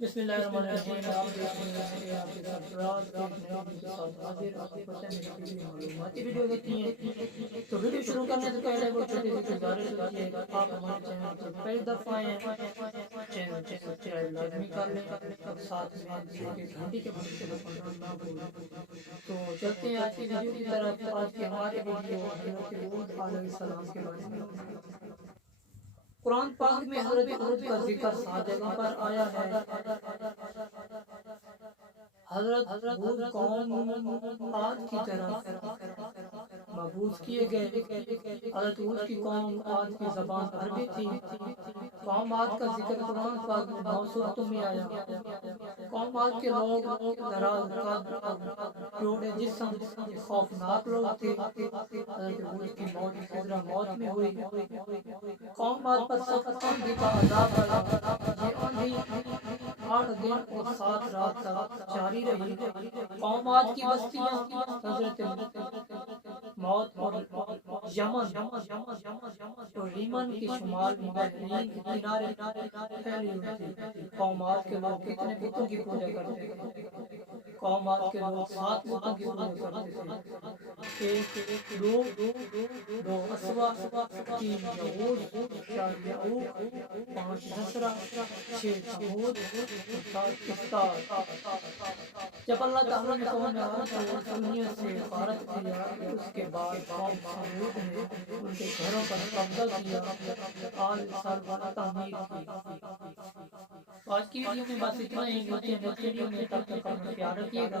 بسم اللہ الرحمن الرحیم۔ آپ دیکھ رہے ہیں کہ آپ کے سرفراز ایک نئی ویڈیو کے ساتھ حاضر۔ آپ کو پتہ ہے میری ویڈیو معلوماتی ویڈیو ہوتی ہیں، تو ویڈیو شروع کرنے سے پہلے وہ چھوٹی سی گزارش ہوتی ہے کہ آپ ہمارے چینل پر پہلی دفعہ آئے ہیں، چینل کو سبسکرائب لازمی کر لیں اور ساتھ میں دل کے گھنٹی کے بٹن کو دبانا نہ بھولیں۔ تو چلتے ہیں آج کی ویڈیو کی طرف۔ آج کی ہماری ویڈیو حضرت ہود علیہ السلام کے بارے میں۔ قرآن پاک میں حضرت ہود کا ذکر 7 جگہوں پر آیا ہے۔ حضرت ہود قوم عاد کی طرف مبعوث کیے گئے۔ حضرت ہود کی قوم عاد کی زبان عربی تھی۔ قوم عاد کا ذکر قرآن پاک میں 9 سورتوں میں آیا۔ قوم عاد کے لوگ دراز قد، جوڑے جسم، خوفناک لوگ تھے۔ حضرت ہود کی موت خضرہ موت میں ہوئی۔ قوم عاد پر سخت آندھی کا عذاب آیا۔ یہ آندھی 8 دن اور 7 رات تک جاری رہی۔ قوم عاد کی بستیاں حضرت موت اور یمن اور ریمن کے شمال میں بحرین کے کنارے پھیلی ہوئی تھی۔ قوم عاد کے لوگ کتنے بتوں کی پوجا کرتے تھے؟ قوم عاد کے لوگ 7 بتوں کی پوجا کرتے تھے۔ ایک دو اسوا، 3 یعوز، 4 یعوق، 5 نصرہ، 6 سمود، 7 استار۔ جب اللہ تعالیٰ نے قوم عاد کو دنیا سے غارت کیا، اس کے بعد قوم سمود نے ان کے گھروں پر قبضہ کیا، آج سال بعد تعمیر کی۔ آج کی ویڈیو میں بس اتنا ہی، ملتے ہیں نیکسٹ ویڈیو میں، تب تک اپنا خیال رکھیے گا۔